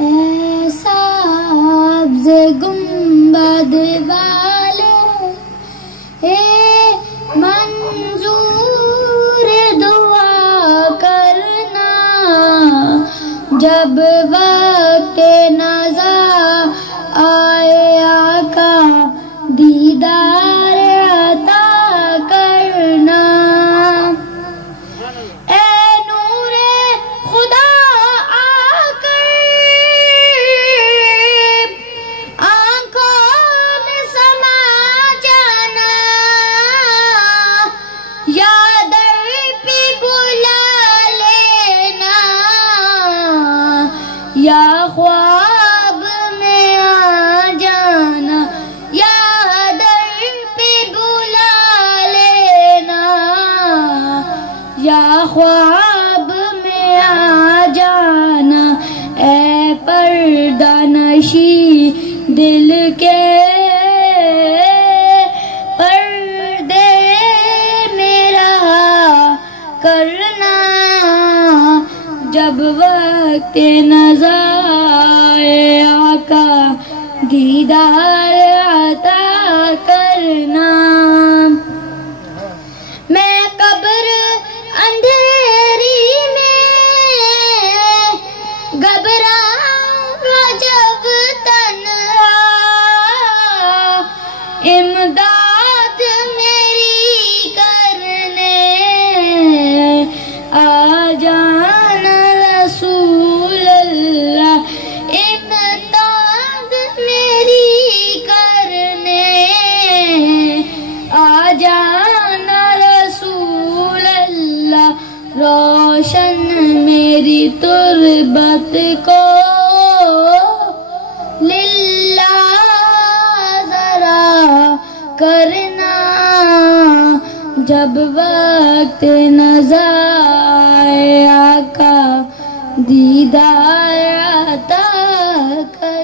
اے سبز گنبد والے اے منظور دعا کرنا، جب وقت نزا آئے آقا دیدار عطا کرنا۔ اے نور خدا آ کر آنکھوں میں سما جانا، یا در پہ بلا لینا، یا خواب میں آ جانا، یا در پہ بلا لینا، یا خواب میں آ جانا۔ اے پردہ نشی دل کے پردے میرا کرنا، جب وقت نزا آئے آقا دیدار عطا کرنا۔ میں قبر اندھیری میں گھبراؤں گا جب تنہا، امداد میری کرنے آ جانا رسول اللہ، امداد میری کرنے آ جانا رسول اللہ، روشن میری تربت کو للہ ذرا کرنا، جب وقت نزا آئے آقا دیدار عطا کرنا۔